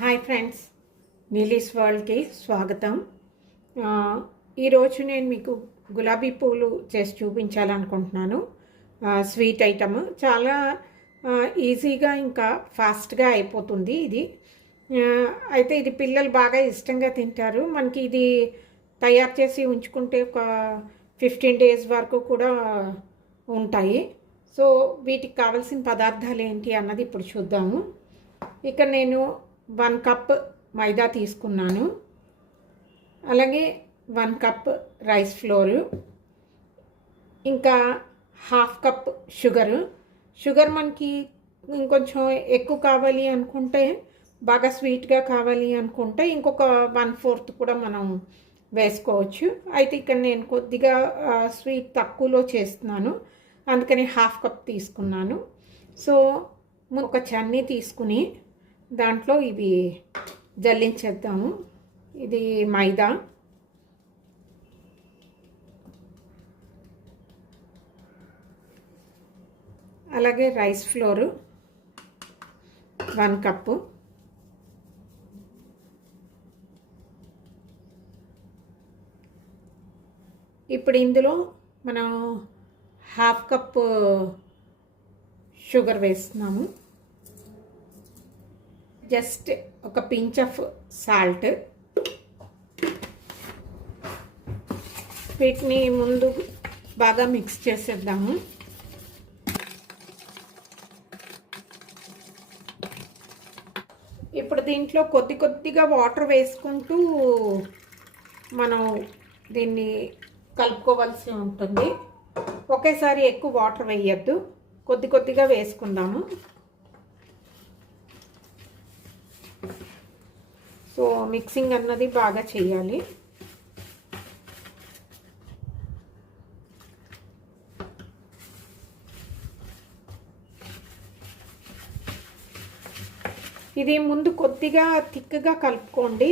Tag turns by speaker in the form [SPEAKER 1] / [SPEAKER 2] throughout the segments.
[SPEAKER 1] Hi friends నీలీస్ వరల్డ్కి స్వాగతం. ఈరోజు నేను మీకు గులాబీ పూలు చేసి చూపించాలనుకుంటున్నాను. Sweet item. చాలా ఈజీగా ఇంకా ఫాస్ట్గా అయిపోతుంది ఇది. అయితే ఇది పిల్లలు బాగా ఇష్టంగా తింటారు. మనకి ఇది తయారు చేసి ఉంచుకుంటే ఒక ఫిఫ్టీన్ డేస్ వరకు కూడా ఉంటాయి. సో వీటికి కావాల్సిన పదార్థాలు ఏంటి అన్నది ఇప్పుడు చూద్దాము. ఇక నేను వన్ కప్ మైదా తీసుకున్నాను. అలాగే వన్ కప్ రైస్ ఫ్లోరు. ఇంకా హాఫ్ కప్ షుగరు. షుగర్ మనకి ఇంకొంచెం ఎక్కువ కావాలి అనుకుంటే బాగా స్వీట్గా కావాలి అనుకుంటే ఇంకొక వన్ ఫోర్త్ కూడా మనం వేసుకోవచ్చు. అయితే ఇక్కడ నేను కొద్దిగా స్వీట్ తక్కువలో చేస్తున్నాను. అందుకని హాఫ్ కప్ తీసుకున్నాను. సో ఒక చన్నీ తీసుకుని దాంట్లో ఇవి జల్లించేద్దాము. ఇది మైదా. అలాగే రైస్ ఫ్లోరు. One cup. ఇప్పుడు ఇందులో మనం హాఫ్ కప్ షుగర్ వేస్తున్నాము. జస్ట్ ఒక పించ్ ఆఫ్ సాల్ట్. వీటిని ముందు బాగా మిక్స్ చేసేద్దాము. ఇప్పుడు దీంట్లో కొద్ది కొద్దిగా వాటర్ వేసుకుంటూ మనం దీన్ని కలుపుకోవాల్సి ఉంటుంది. ఒకేసారి ఎక్కువ వాటర్ వేయద్దు. కొద్ది కొద్దిగా వేసుకుందాము. సో మిక్సింగ్ అన్నది బాగా చేయాలి. ఇది ముందు కొద్దిగా థిక్గా కలుపుకోండి.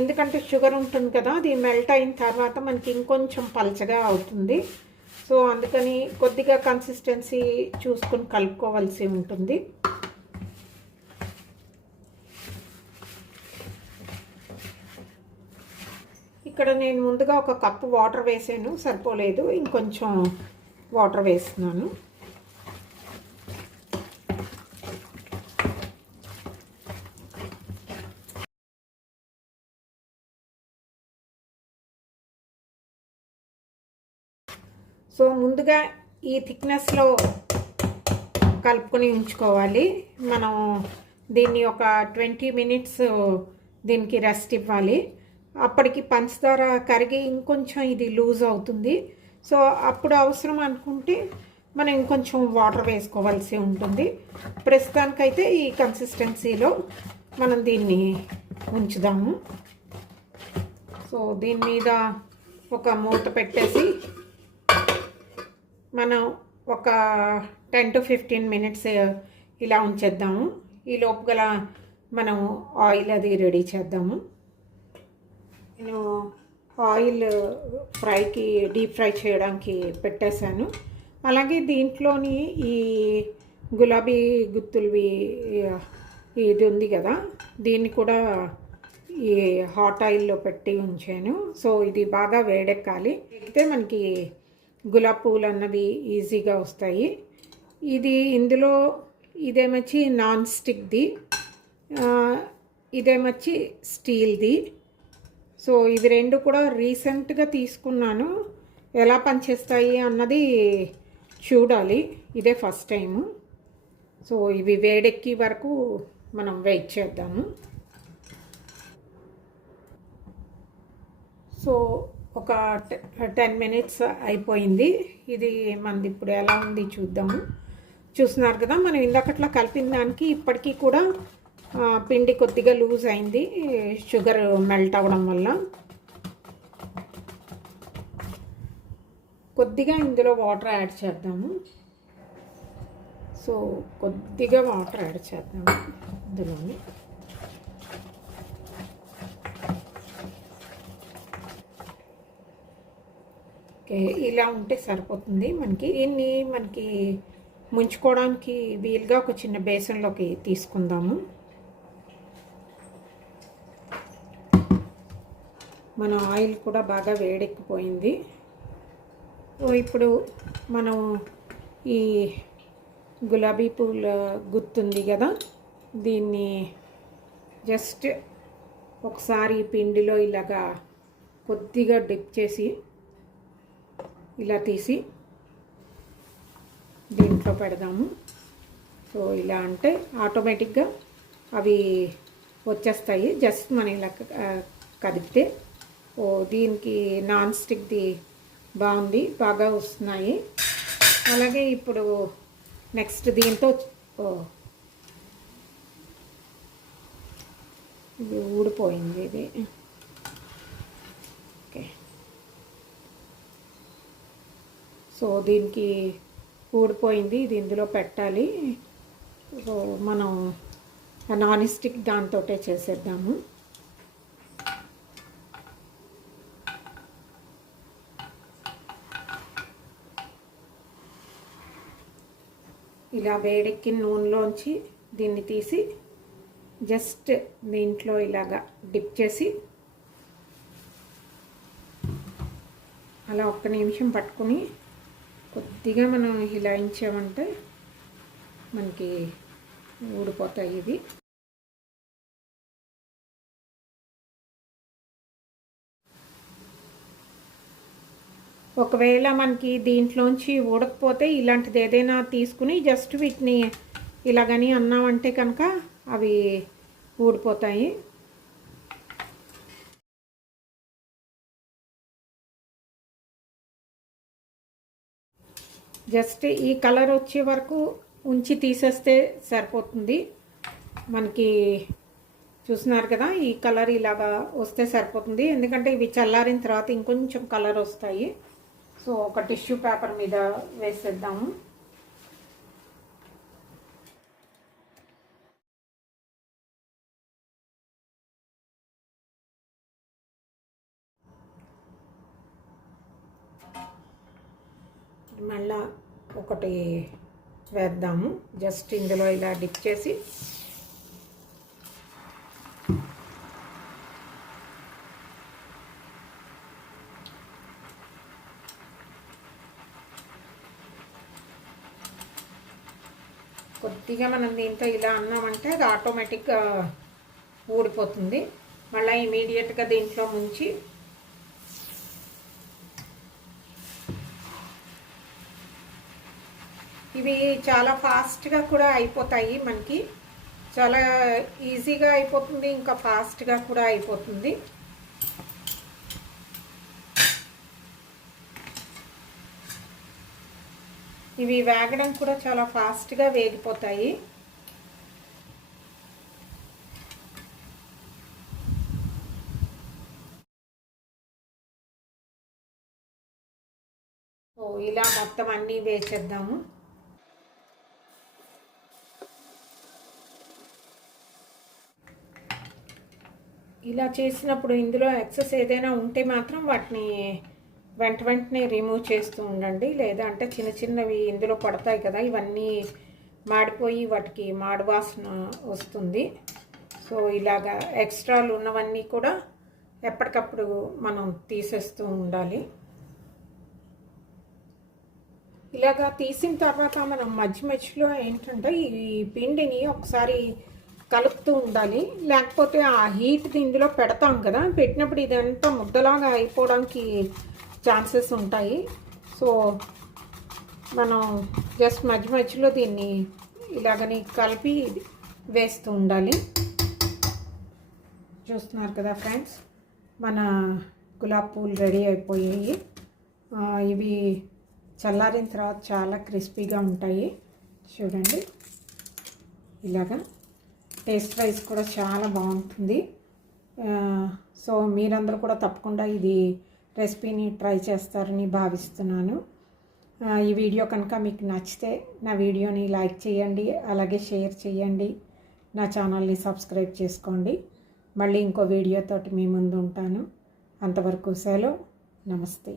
[SPEAKER 1] ఎందుకంటే షుగర్ ఉంటుంది కదా అది మెల్ట్ అయిన తర్వాత మనకి ఇంకొంచెం పలచగా అవుతుంది. సో అందుకని కొద్దిగా కన్సిస్టెన్సీ చూసుకుని కలుపుకోవాల్సి ఉంటుంది. ఇక్కడ నేను ముందుగా ఒక కప్పు వాటర్ వేసాను సరిపోలేదు. ఇంకొంచెం వాటర్ వేస్తున్నాను. సో ముందుగా ఈ థిక్నెస్లో కలుపుకొని ఉంచుకోవాలి. మనం దీన్ని ఒక ట్వంటీ మినిట్స్ దీనికి రెస్ట్ ఇవ్వాలి. అప్పటికి పంచదార కరిగి ఇంకొంచెం ఇది లూజ్ అవుతుంది. సో అప్పుడు అవసరం అనుకుంటే మనం ఇంకొంచెం వాటర్ వేసుకోవాల్సి ఉంటుంది. ప్రస్తుతానికైతే ఈ కన్సిస్టెన్సీలో మనం దీన్ని ఉంచుదాము. సో దీని మీద ఒక మూత పెట్టేసి మనం ఒక టెన్ టు ఫిఫ్టీన్ మినిట్స్ ఇలా ఉంచేద్దాము. ఈ లోపు గల మనం ఆయిల్ అది రెడీ చేద్దాము. నేను ఆయిల్ ఫ్రైకి డీప్ ఫ్రై చేయడానికి పెట్టేశాను. అలాగే దీంట్లోని ఈ గులాబీ గుత్తులవి ఇది ఉంది కదా దీన్ని కూడా ఈ హాట్ ఆయిల్లో పెట్టి ఉంచాను. సో ఇది బాగా వేడెక్కాలి. ఎక్కితే మనకి గులాబ్ పూలు అన్నవి ఈజీగా వస్తాయి. ఇది ఇందులో ఇదేమొచ్చి నాన్ స్టిక్ది ఇదేమొచ్చి స్టీల్ది. సో ఇవి రెండు కూడా రీసెంట్గా తీసుకున్నాను. ఎలా పనిచేస్తాయి అన్నది చూడాలి. ఇదే ఫస్ట్ టైము. సో ఇవి వేడెక్కి వరకు మనం వెయిట్ చేద్దాము. సో ఒక టెన్ మినిట్స్ అయిపోయింది. ఇది మనది ఇప్పుడు ఎలా ఉంది చూద్దాము. చూస్తున్నారు కదా మనం ఇందాకట్లా కలిపిన దానికి ఇప్పటికీ కూడా పిండి కొద్దిగా లూజ్ అయింది. షుగర్ మెల్ట్ అవ్వడం వల్ల. కొద్దిగా ఇందులో వాటర్ యాడ్ చేద్దాము. సో కొద్దిగా వాటర్ యాడ్ చేద్దాము ఇందులోని. ఓకే ఇలా ఉంటే సరిపోతుంది మనకి. దీన్ని మనకి ముంచుకోవడానికి వీలుగా ఒక చిన్న బేసన్లోకి తీసుకుందాము. మన ఆయిల్ కూడా బాగా వేడెక్కిపోయింది. సో ఇప్పుడు మనం ఈ గులాబీ పూల గుర్తుంది కదా దీన్ని జస్ట్ ఒకసారి పిండిలో ఇలాగా కొద్దిగా డిప్ చేసి ఇలా తీసి దీంట్లో పెడదాము. సో ఇలా అంటే ఆటోమేటిక్గా అవి వచ్చేస్తాయి. జస్ట్ మనం ఇలా కదిపితే ఓ దీనికి నాన్ స్టిక్ది బాగుంది బాగా వస్తున్నాయి. అలాగే ఇప్పుడు నెక్స్ట్ దీంతో ఓ ఇది ఊడిపోయింది ఇది. ఓకే. సో దీనికి ఊడిపోయింది ఇది ఇందులో పెట్టాలి. సో మనం నాన్ స్టిక్ దాంతో చేసేద్దాము. ఇలా వేడెక్కిన నూనెలోంచి దీన్ని తీసి జస్ట్ దీంట్లో ఇలాగా డిప్ చేసి అలా ఒక్క నిమిషం పట్టుకుని కొద్దిగా మనం హిలాయించామంటే మనకి ఊడిపోతాయి ఇవి. ఒకవేళ మనకి దీంట్లోంచి ఊడకపోతే ఇలాంటిది ఏదైనా తీసుకుని జస్ట్ వీటిని ఇలాగని అన్నామంటే కనుక అవి ఊడిపోతాయి. జస్ట్ ఈ కలర్ వచ్చే వరకు ఉంచి తీసేస్తే సరిపోతుంది. మనకి చూస్తున్నారు కదా ఈ కలర్ ఇలాగా వస్తే సరిపోతుంది. ఎందుకంటే ఇవి చల్లారిన తర్వాత ఇంకొంచెం కలర్ వస్తాయి. సో ఒక టిష్యూ పేపర్ మీద వేసేద్దాము. మళ్ళా ఒకటి వేద్దాము. జస్ట్ ఇందులో ఇలా డిప్ చేసి ఇక మనం దీంతో ఇలా అన్నామంటే అది ఆటోమేటిక్గా ఊడిపోతుంది. మళ్ళీ ఇమీడియట్గా దీంట్లో ముంచి ఇవి చాలా ఫాస్ట్గా కూడా అయిపోతాయి మనకి. చాలా ఈజీగా అయిపోతుంది ఇంకా ఫాస్ట్గా కూడా అయిపోతుంది. ఇవి వేగడం కూడా చాలా ఫాస్ట్గా వేగిపోతాయి. ఇలా మొత్తం అన్నీ వేసేద్దాము. ఇలా చేసినప్పుడు ఇందులో ఎక్సెస్ ఏదైనా ఉంటే మాత్రం వాటిని వెంట వెంటనే రిమూవ్ చేస్తూ ఉండండి. లేదా అంటే చిన్న చిన్నవి ఇందులో పడతాయి కదా ఇవన్నీ మాడిపోయి వాటికి మాడు వాసన వస్తుంది. సో ఇలాగా ఎక్స్ట్రాలు ఉన్నవన్నీ కూడా ఎప్పటికప్పుడు మనం తీసేస్తూ ఉండాలి. ఇలాగా తీసిన తర్వాత మనం మధ్య మధ్యలో ఏంటంటే ఈ పిండిని ఒకసారి కలుపుతూ ఉండాలి. లేకపోతే ఆ హీట్ ఇందులో పెడతాం కదా పెట్టినప్పుడు ఇదంతా ముద్దలాగా అయిపోవడానికి ఛాన్సెస్ ఉంటాయి. సో మనం జస్ట్ మధ్య మధ్యలో దీన్ని ఇలాగని కలిపి వేస్తూ ఉండాలి. చూస్తున్నారు కదా ఫ్రెండ్స్ మన గులాబ్ పూలు రెడీ అయిపోయాయి. ఇవి చల్లారిన తర్వాత చాలా క్రిస్పీగా ఉంటాయి. చూడండి. ఇలాగా టేస్ట్ వైజ్ కూడా చాలా బాగుంటుంది. సో మీరందరూ కూడా తప్పకుండా ఇది రెసిపీని ట్రై చేస్తారని భావిస్తున్నాను. ఈ వీడియో కనుక మీకు నచ్చితే నా వీడియోని లైక్ చేయండి అలాగే షేర్ చేయండి నా ఛానల్ని సబ్స్క్రైబ్ చేసుకోండి. మళ్ళీ ఇంకో వీడియోతోటి మీ ముందు ఉంటాను. అంతవరకు సెలవు. నమస్తే.